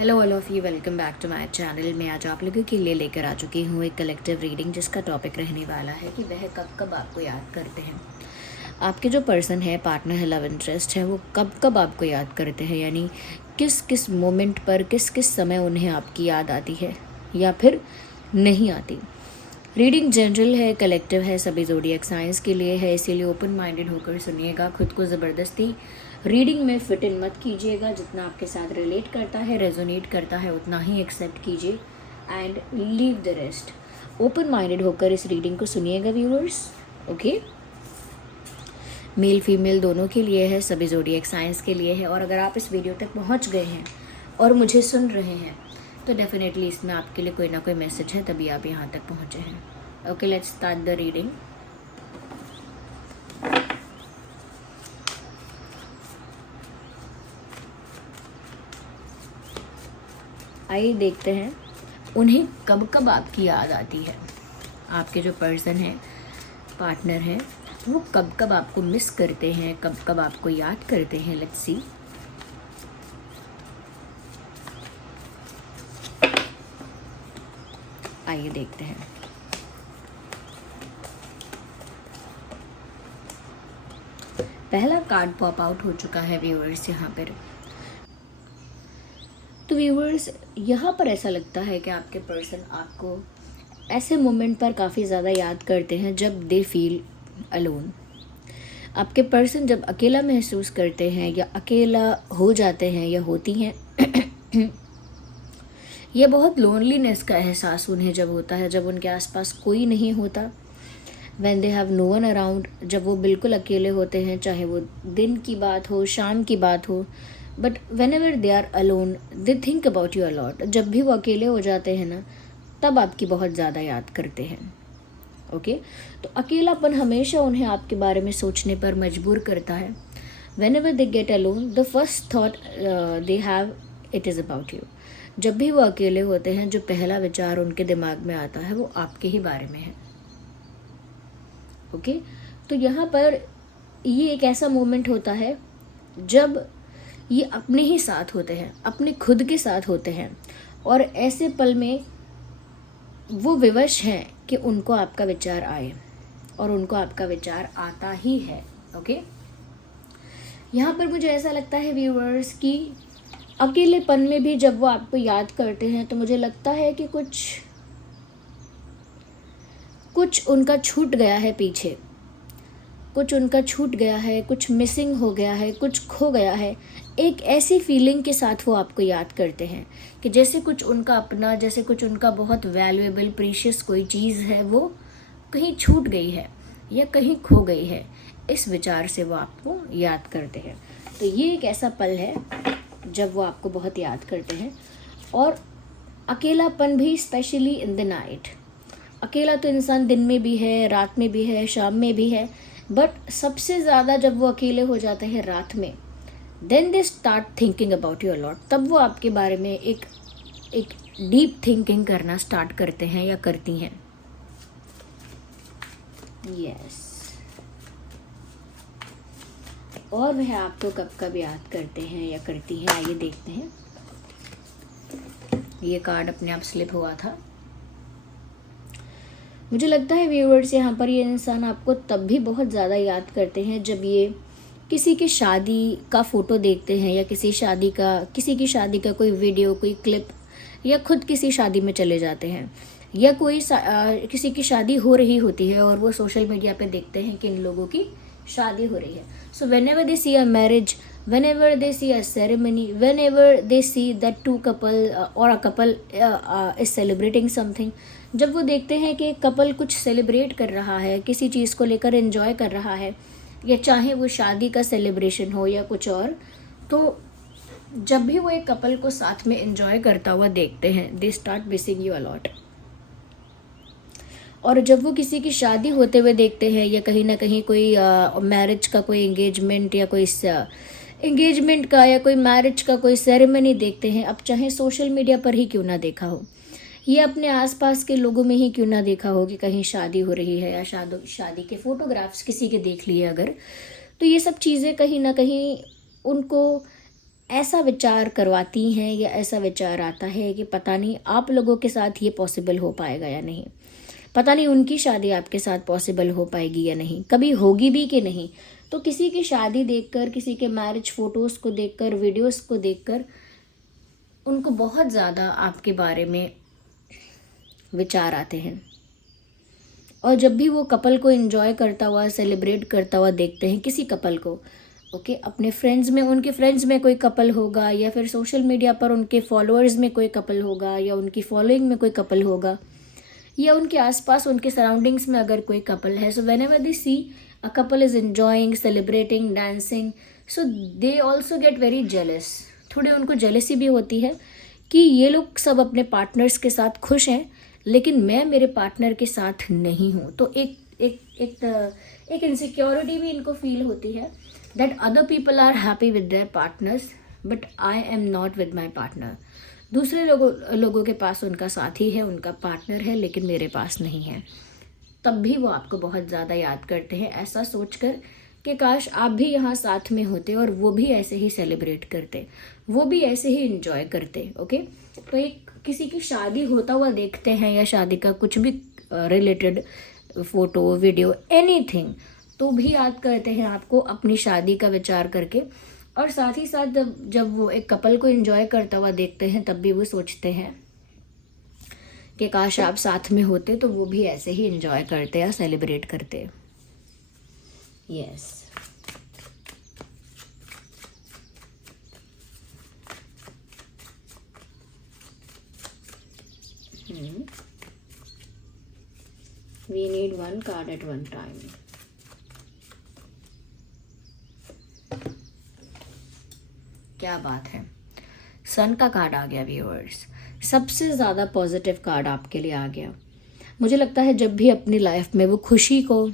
Hello all of you, welcome back to my channel. मैं आज आप लोगों के लिए लेकर आ चुकी हूँ एक कलेक्टिव रीडिंग, जिसका टॉपिक रहने वाला है कि वह कब कब आपको याद करते हैं। आपके जो पर्सन है, पार्टनर है, लव इंटरेस्ट है, वो कब कब आपको याद करते हैं, यानी किस किस मोमेंट पर, किस किस समय उन्हें आपकी याद आती है या फिर नहीं आती। रीडिंग जनरल है, कलेक्टिव है, सभी ज़ोडिएक साइंस के लिए है, इसीलिए ओपन माइंडेड होकर सुनिएगा। खुद को ज़बरदस्ती रीडिंग में फिट इन मत कीजिएगा। जितना आपके साथ रिलेट करता है, रेजोनेट करता है, उतना ही एक्सेप्ट कीजिए and leave the rest. Open minded होकर इस रीडिंग को सुनिएगा व्यूअर्स। ओके, मेल फीमेल दोनों के लिए है, सभी ज़ोडिएक साइंस के लिए है। और अगर आप इस वीडियो तक पहुंच गए हैं और मुझे सुन रहे हैं तो डेफिनेटली इसमें आपके लिए कोई ना कोई मैसेज है, तभी आप यहाँ तक पहुँचे हैं। Okay, let's start the reading. आइए देखते हैं उन्हें कब कब आपकी याद आती है। आपके जो पर्सन है, पार्टनर है, वो कब कब आपको मिस करते हैं, कब कब आपको याद करते हैं। Let's see. आइए देखते हैं। पहला कार्ड पॉप आउट हो चुका है व्यूअर्स यहाँ पर। तो व्यूअर्स, यहाँ पर ऐसा लगता है कि आपके पर्सन आपको ऐसे मोमेंट पर काफ़ी ज़्यादा याद करते हैं जब दे फील अलोन। आपके पर्सन जब अकेला महसूस करते हैं या अकेला हो जाते हैं या होती हैं यह बहुत लोनलीनेस का एहसास उन्हें जब होता है, जब उनके आसपास कोई नहीं होता। When they have no one around, जब वो बिल्कुल अकेले होते हैं, चाहे वो दिन की बात हो, शाम की बात हो, but whenever they are alone they think about you a lot. जब भी वो अकेले हो जाते हैं ना, तब आपकी बहुत ज़्यादा याद करते हैं। ओके, तो अकेलापन हमेशा उन्हें आपके बारे में सोचने पर मजबूर करता है। When ever they get alone the first thought they have it is about you. जब भी वो अकेले होते हैं, जो पहला विचार उनके दिमाग में आता है वो आपके ही बारे में है। ओके, तो यहाँ पर ये एक ऐसा मोमेंट होता है जब ये अपने ही साथ होते हैं, अपने खुद के साथ होते हैं, और ऐसे पल में वो विवश हैं कि उनको आपका विचार आए, और उनको आपका विचार आता ही है। ओके, यहाँ पर मुझे ऐसा लगता है व्यूअर्स कि अकेलेपन में भी जब वो आपको याद करते हैं तो मुझे लगता है कि कुछ उनका छूट गया है पीछे, कुछ उनका छूट गया है, कुछ मिसिंग हो गया है, कुछ खो गया है। एक ऐसी फीलिंग के साथ वो आपको याद करते हैं कि जैसे कुछ उनका अपना, जैसे कुछ उनका बहुत वैल्यूएबल प्रीशियस कोई चीज़ है, वो कहीं छूट गई है या कहीं खो गई है। इस विचार से वो आपको याद करते हैं। तो ये एक ऐसा पल है जब वो आपको बहुत याद करते हैं। और अकेलापन भी, स्पेशली इन द नाइट। अकेला तो इंसान दिन में भी है, रात में भी है, शाम में भी है, बट सबसे ज़्यादा जब वो अकेले हो जाते हैं रात में, then they start thinking about you a lot. तब वो आपके बारे में एक डीप थिंकिंग करना स्टार्ट करते हैं या करती हैं। यस, और वह आपको कब कब याद करते हैं या करती हैं, आइए देखते हैं। ये कार्ड अपने आप स्लिप हुआ था। मुझे लगता है व्यूअर्स, यहाँ पर ये इंसान आपको तब भी बहुत ज़्यादा याद करते हैं जब ये किसी की शादी का फ़ोटो देखते हैं, या किसी की शादी का कोई वीडियो, कोई क्लिप, या खुद किसी शादी में चले जाते हैं, या किसी की शादी हो रही होती है और वो सोशल मीडिया पे देखते हैं कि इन लोगों की शादी हो रही है। So whenever they see a marriage, whenever they see a ceremony, whenever they see that two couple और a couple is celebrating something, जब वो देखते हैं कि कपल कुछ सेलिब्रेट कर रहा है, किसी चीज़ को लेकर एंजॉय कर रहा है, या चाहे वो शादी का सेलिब्रेशन हो या कुछ और, तो जब भी वो एक कपल को साथ में एंजॉय करता हुआ देखते हैं, they start missing you a lot. और जब वो किसी की शादी होते हुए देखते हैं, या कहीं ना कहीं कोई मैरिज का कोई एंगेजमेंट, या कोई एंगेजमेंट का या कोई मैरिज का कोई सेरेमनी देखते हैं, अब चाहे सोशल मीडिया पर ही क्यों ना देखा हो, ये अपने आसपास के लोगों में ही क्यों ना देखा हो कि कहीं शादी हो रही है, या शादी के फोटोग्राफ्स किसी के देख लिए अगर, तो ये सब चीज़ें कहीं ना कहीं उनको ऐसा विचार करवाती हैं या ऐसा विचार आता है कि पता नहीं आप लोगों के साथ ये पॉसिबल हो पाएगा या नहीं, पता नहीं उनकी शादी आपके साथ पॉसिबल हो पाएगी या नहीं, कभी होगी भी कि नहीं। तो किसी की शादी देखकर, किसी के मैरिज फोटोज़ को देखकर, वीडियोस को देखकर उनको बहुत ज़्यादा आपके बारे में विचार आते हैं। और जब भी वो कपल को एंजॉय करता हुआ, सेलिब्रेट करता हुआ देखते हैं, किसी कपल को, ओके, अपने फ्रेंड्स में, उनके फ्रेंड्स में कोई कपल होगा, या फिर सोशल मीडिया पर उनके फॉलोअर्स में कोई कपल होगा, या उनकी फॉलोइंग में कोई कपल होगा, या उनके आसपास, उनके सराउंडिंग्स में अगर कोई कपल है, so whenever they see a couple is enjoying, celebrating, dancing, so they also get very jealous. थोड़ी उनको जेलसी भी होती है कि ये लोग सब अपने पार्टनर्स के साथ खुश हैं, लेकिन मैं मेरे पार्टनर के साथ नहीं हूँ। तो एक इनसिक्योरिटी भी इनको फील होती है that other people are happy with their partners but I am not with my partner. दूसरे लोगों के पास उनका साथी है, उनका पार्टनर है, लेकिन मेरे पास नहीं है। तब भी वो आपको बहुत ज़्यादा याद करते हैं, ऐसा सोचकर कि काश आप भी यहाँ साथ में होते और वो भी ऐसे ही सेलिब्रेट करते, वो भी ऐसे ही इंजॉय करते। ओके, तो एक किसी की शादी होता हुआ देखते हैं, या शादी का कुछ भी रिलेटेड फोटो, वीडियो, एनीथिंग, तो भी याद करते हैं आपको अपनी शादी का विचार करके। और साथ ही साथ जब वो एक कपल को एंजॉय करता हुआ देखते हैं, तब भी वो सोचते हैं कि काश आप साथ में होते तो वो भी ऐसे ही एंजॉय करते या सेलिब्रेट करते। Yes, we need one card at one time. क्या बात है, सन का कार्ड आ गया व्यूअर्स, सबसे ज़्यादा पॉजिटिव कार्ड आपके लिए आ गया। मुझे लगता है जब भी अपनी लाइफ में वो खुशी को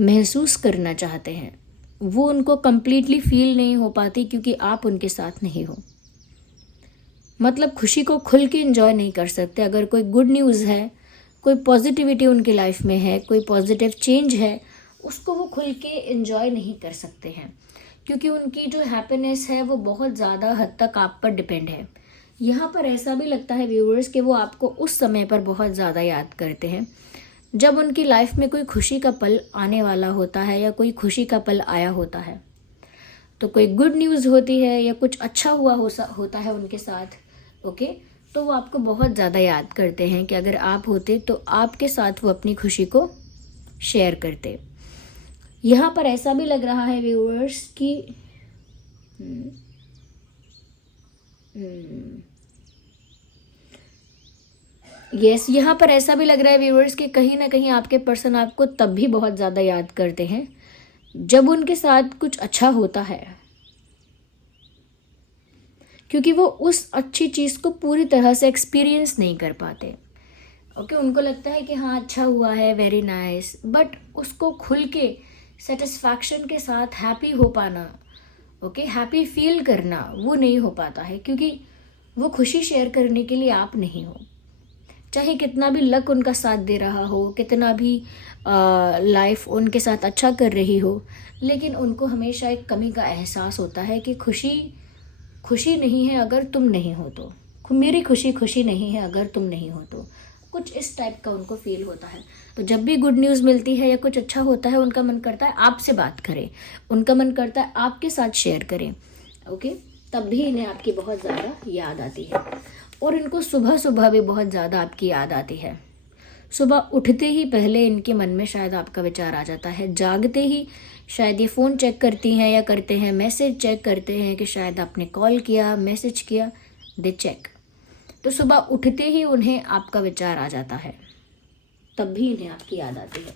महसूस करना चाहते हैं, वो उनको कंप्लीटली फील नहीं हो पाती क्योंकि आप उनके साथ नहीं हो। मतलब खुशी को खुल के एंजॉय नहीं कर सकते। अगर कोई गुड न्यूज़ है, कोई पॉजिटिविटी उनकी लाइफ में है, कोई पॉजिटिव चेंज है, उसको वो खुल के एंजॉय नहीं कर सकते हैं क्योंकि उनकी जो हैप्पीनेस है वो बहुत ज़्यादा हद तक आप पर डिपेंड है। यहाँ पर ऐसा भी लगता है व्यूअर्स कि वो आपको उस समय पर बहुत ज़्यादा याद करते हैं जब उनकी लाइफ में कोई खुशी का पल आने वाला होता है या कोई खुशी का पल आया होता है। तो कोई गुड न्यूज़ होती है या कुछ अच्छा होता है उनके साथ, ओके, तो वो आपको बहुत ज़्यादा याद करते हैं कि अगर आप होते तो आपके साथ वो अपनी खुशी को शेयर करते। यहाँ पर ऐसा भी लग रहा है व्यूअर्स कि यस, यहाँ पर ऐसा भी लग रहा है व्यूअर्स कि कहीं ना कहीं आपके पर्सन आपको तब भी बहुत ज़्यादा याद करते हैं जब उनके साथ कुछ अच्छा होता है, क्योंकि वो उस अच्छी चीज़ को पूरी तरह से एक्सपीरियंस नहीं कर पाते। ओके, उनको लगता है कि हाँ अच्छा हुआ है, वेरी नाइस, बट उसको खुल के सेटिस्फैक्शन के साथ हैप्पी हो पाना, ओके, हैप्पी फील करना, वो नहीं हो पाता है क्योंकि वो खुशी शेयर करने के लिए आप नहीं हो। चाहे कितना भी लक उनका साथ दे रहा हो, कितना भी लाइफ उनके साथ अच्छा कर रही हो, लेकिन उनको हमेशा एक कमी का एहसास होता है कि खुशी नहीं है अगर तुम नहीं हो तो, मेरी खुशी नहीं है अगर तुम नहीं हो तो, कुछ इस टाइप का उनको फील होता है। तो जब भी गुड न्यूज़ मिलती है या कुछ अच्छा होता है, उनका मन करता है आपसे बात करें, उनका मन करता है आपके साथ शेयर करें। ओके, तब भी इन्हें आपकी बहुत ज़्यादा याद आती है और इनको सुबह सुबह भी बहुत ज़्यादा आपकी याद आती है। सुबह उठते ही पहले इनके मन में शायद आपका विचार आ जाता है, जागते ही शायद ये फ़ोन चेक करती हैं या करते हैं, मैसेज चेक करते हैं कि शायद आपने कॉल किया, मैसेज किया, दे चेक। तो सुबह उठते ही उन्हें आपका विचार आ जाता है, तब भी इन्हें आपकी याद आती है।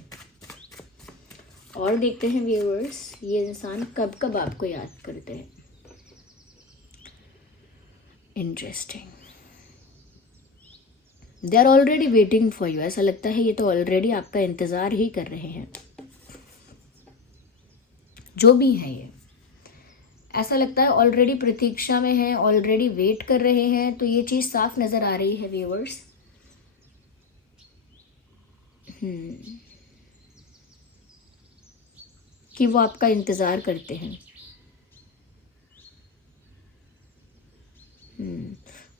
और देखते हैं व्यूअर्स, ये इंसान कब कब आपको याद करते हैं। Interesting, they are already waiting for you. ऐसा लगता है ये तो ऑलरेडी आपका इंतज़ार ही कर रहे हैं। जो भी है ये, ऐसा लगता है ऑलरेडी प्रतीक्षा में है, ऑलरेडी वेट कर रहे हैं। तो ये चीज़ साफ नज़र आ रही है व्यूअर्स। कि वो आपका इंतज़ार करते हैं।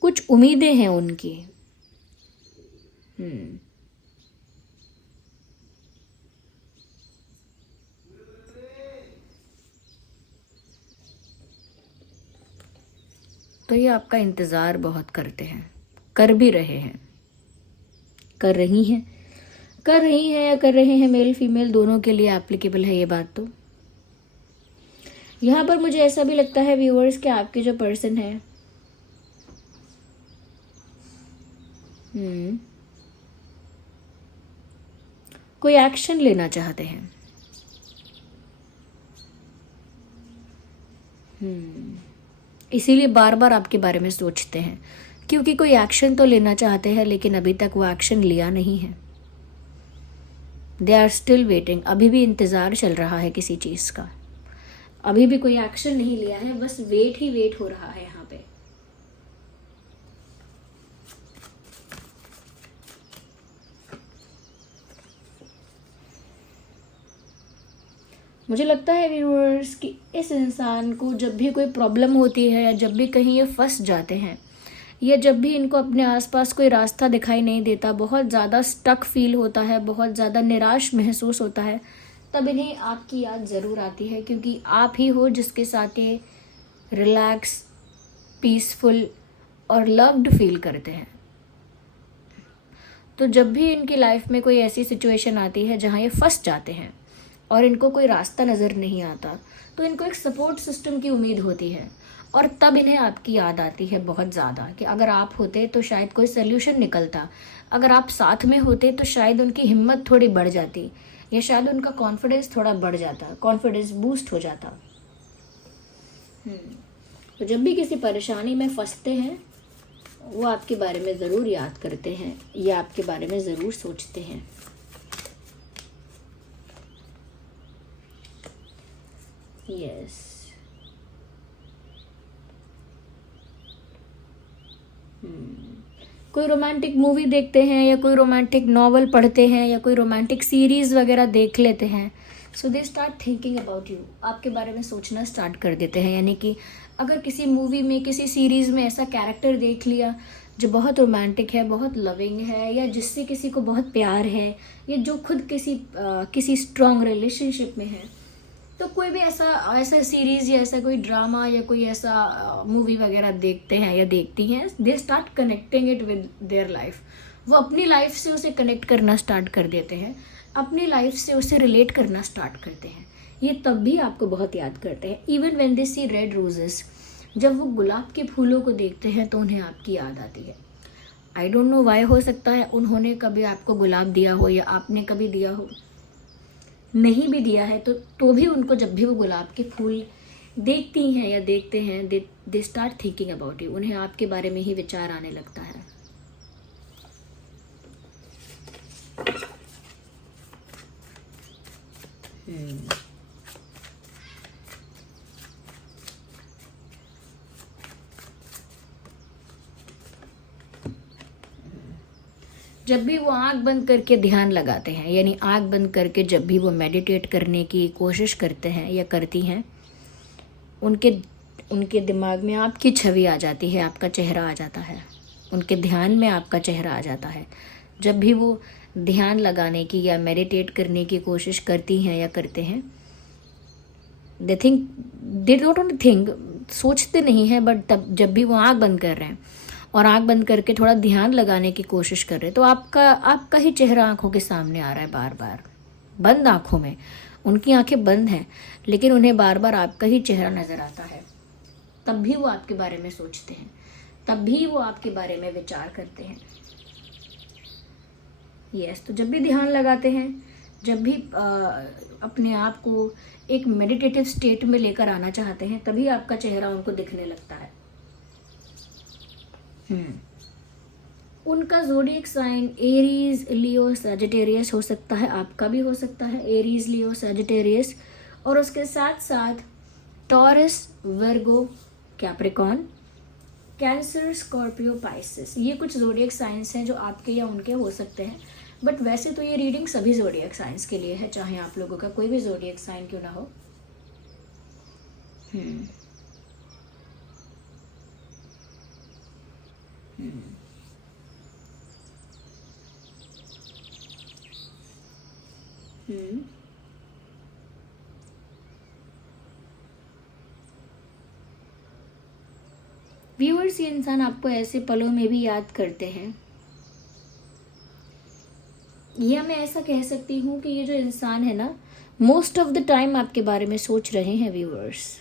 कुछ उम्मीदें हैं उनकी। तो ये आपका इंतज़ार बहुत करते हैं, कर भी रहे हैं, कर रही हैं, कर रही हैं या कर रहे हैं, मेल फीमेल दोनों के लिए एप्लीकेबल है ये बात। तो यहाँ पर मुझे ऐसा भी लगता है व्यूअर्स कि आपके जो पर्सन है कोई एक्शन लेना चाहते हैं। इसीलिए बार बार आपके बारे में सोचते हैं, क्योंकि कोई एक्शन तो लेना चाहते हैं लेकिन अभी तक वो एक्शन लिया नहीं है। दे आर स्टिल वेटिंग, अभी भी इंतज़ार चल रहा है किसी चीज़ का, अभी भी कोई एक्शन नहीं लिया है, बस वेट ही वेट हो रहा है यहाँ पे। मुझे लगता है व्यूअर्स कि इस इंसान को जब भी कोई प्रॉब्लम होती है या जब भी कहीं ये फंस जाते हैं या जब भी इनको अपने आसपास कोई रास्ता दिखाई नहीं देता, बहुत ज़्यादा स्टक फील होता है, बहुत ज़्यादा निराश महसूस होता है, तब इन्हें आपकी याद ज़रूर आती है, क्योंकि आप ही हो जिसके साथ ये रिलैक्स, पीसफुल और लव्ड फील करते हैं। तो जब भी इनकी लाइफ में कोई ऐसी सिचुएशन आती है जहाँ ये फंस जाते हैं और इनको कोई रास्ता नज़र नहीं आता, तो इनको एक सपोर्ट सिस्टम की उम्मीद होती है, और तब इन्हें आपकी याद आती है बहुत ज़्यादा कि अगर आप होते तो शायद कोई सोल्यूशन निकलता, अगर आप साथ में होते तो शायद उनकी हिम्मत थोड़ी बढ़ जाती, या शायद उनका कॉन्फिडेंस थोड़ा बढ़ जाता, कॉन्फिडेंस बूस्ट हो जाता। तो जब भी किसी परेशानी में फंसते हैं वो आपके बारे में ज़रूर याद करते हैं या आपके बारे में ज़रूर सोचते हैं। यस। कोई रोमांटिक मूवी देखते हैं या कोई रोमांटिक नॉवल पढ़ते हैं या कोई रोमांटिक सीरीज़ वगैरह देख लेते हैं, so they start thinking about you, आपके बारे में सोचना स्टार्ट कर देते हैं। यानी कि अगर किसी मूवी में, किसी सीरीज़ में ऐसा कैरेक्टर देख लिया जो बहुत रोमांटिक है, बहुत लविंग है, या जिससे किसी को बहुत प्यार है, या जो खुद किसी स्ट्रॉन्ग रिलेशनशिप में है, तो कोई भी ऐसा सीरीज़ या ऐसा कोई ड्रामा या कोई ऐसा मूवी वगैरह देखते हैं या देखती हैं, they start connecting it with their life. वो अपनी लाइफ से उसे कनेक्ट करना स्टार्ट कर देते हैं, अपनी लाइफ से उसे रिलेट करना स्टार्ट करते हैं। ये तब भी आपको बहुत याद करते हैं। Even when they see red roses, जब वो गुलाब के फूलों को देखते हैं तो उन्हें आपकी याद आती है। आई डोंट नो वाई, हो सकता है उन्होंने कभी आपको गुलाब दिया हो या आपने कभी दिया हो, नहीं भी दिया है तो भी उनको जब भी वो गुलाब के फूल देखती हैं या देखते हैं, दे स्टार्ट थिंकिंग अबाउट यू, उन्हें आपके बारे में ही विचार आने लगता है। जब भी वो आंख बंद करके ध्यान लगाते हैं, यानी आंख बंद करके जब भी वो मेडिटेट करने की कोशिश करते हैं या करती हैं, उनके दिमाग में आपकी छवि आ जाती है, आपका चेहरा आ जाता है, उनके ध्यान में आपका चेहरा आ जाता है। जब भी वो ध्यान लगाने की या मेडिटेट करने की कोशिश करती हैं या करते हैं, दे डोंट ओनली थिंक, सोचते नहीं हैं, बट तब जब भी वो आंख बंद कर रहे हैं और आंख बंद करके थोड़ा ध्यान लगाने की कोशिश कर रहे हैं, तो आपका ही चेहरा आंखों के सामने आ रहा है बार बार, बंद आंखों में। उनकी आंखें बंद हैं लेकिन उन्हें बार बार आपका ही चेहरा नज़र आता है। तब भी वो आपके बारे में सोचते हैं, तब भी वो आपके बारे में विचार करते हैं। यस, तो जब भी ध्यान लगाते हैं, जब भी अपने आप को एक मेडिटेटिव स्टेट में लेकर आना चाहते हैं, तभी आपका चेहरा उनको दिखने लगता है। उनका ज़ोडिएक साइन एरीज, लियो, सैजिटेरियस हो सकता है, आपका भी हो सकता है एरीज, लियो, सैजिटेरियस, और उसके साथ साथ टॉरस, वर्गो, कैप्रिकॉर्न, कैंसर, स्कॉर्पियो, पाइसिस। ये कुछ ज़ोडिएक साइंस हैं जो आपके या उनके हो सकते हैं, बट वैसे तो ये रीडिंग सभी ज़ोडिएक साइंस के लिए है, चाहे आप लोगों का कोई भी ज़ोडिएक साइन क्यों ना हो। व्यूअर्स, ये इंसान आपको ऐसे पलों में भी याद करते हैं। या मैं ऐसा कह सकती हूँ कि ये जो इंसान है ना, मोस्ट ऑफ द टाइम आपके बारे में सोच रहे हैं व्यूअर्स।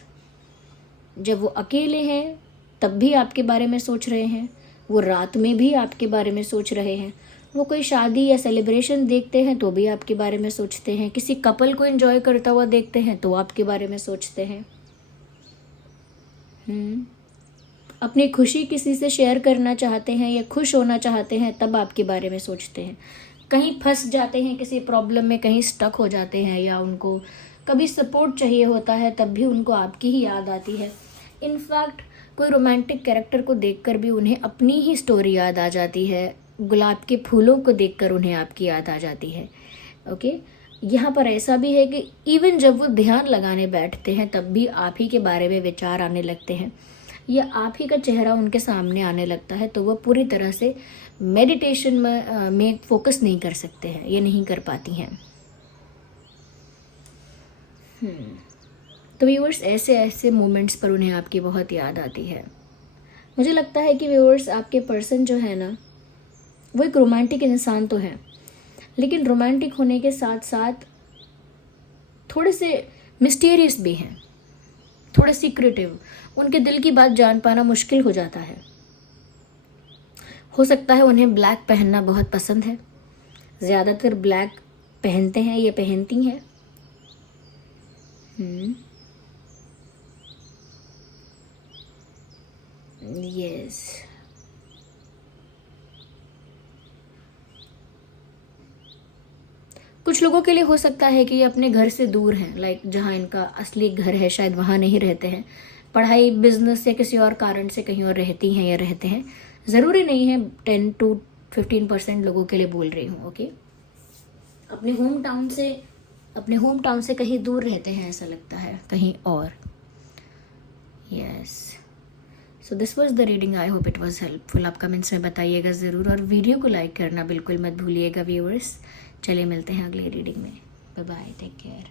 जब वो अकेले हैं तब भी आपके बारे में सोच रहे हैं, वो रात में भी आपके बारे में सोच रहे हैं, वो कोई शादी या सेलिब्रेशन देखते हैं तो भी आपके बारे में सोचते हैं, किसी कपल को एंजॉय करता हुआ देखते हैं तो आपके बारे में सोचते हैं। अपनी खुशी किसी से शेयर करना चाहते हैं या खुश होना चाहते हैं तब आपके बारे में सोचते हैं। कहीं फंस जाते हैं किसी प्रॉब्लम में, कहीं स्टक हो जाते हैं, या उनको कभी सपोर्ट चाहिए होता है तब भी उनको आपकी ही याद आती है। इनफैक्ट कोई रोमांटिक कैरेक्टर को देखकर भी उन्हें अपनी ही स्टोरी याद आ जाती है, गुलाब के फूलों को देखकर उन्हें आपकी याद आ जाती है। ओके, यहाँ पर ऐसा भी है कि इवन जब वो ध्यान लगाने बैठते हैं तब भी आप ही के बारे में विचार आने लगते हैं, या आप ही का चेहरा उनके सामने आने लगता है, तो वो पूरी तरह से मेडिटेशन में फोकस नहीं कर सकते हैं, ये नहीं कर पाती हैं। तो व्यूअर्स, ऐसे ऐसे मोमेंट्स पर उन्हें आपकी बहुत याद आती है। मुझे लगता है कि व्यूअर्स, आपके पर्सन जो है ना, वो एक रोमांटिक इंसान तो है, लेकिन रोमांटिक होने के साथ साथ थोड़े से मिस्टीरियस भी हैं, थोड़े सीक्रेटिव। उनके दिल की बात जान पाना मुश्किल हो जाता है। हो सकता है उन्हें ब्लैक पहनना बहुत पसंद है, ज़्यादातर ब्लैक पहनते हैं या पहनती हैं। यस, कुछ लोगों के लिए हो सकता है कि ये अपने घर से दूर हैं, लाइक जहाँ इनका असली घर है शायद वहाँ नहीं रहते हैं, पढ़ाई, बिजनेस या किसी और कारण से कहीं और रहती हैं या रहते हैं। ज़रूरी नहीं है, 10 to 15% लोगों के लिए बोल रही हूँ। ओके, अपने होम टाउन से कहीं दूर रहते हैं, ऐसा लगता है, कहीं और। Yes, so this was the reading. I hope it was helpful. आप कमेंट्स में बताइएगा ज़रूर, और वीडियो को लाइक करना बिल्कुल मत भूलिएगा व्यूअर्स। चलिए मिलते हैं अगले रीडिंग में। Bye bye, take care.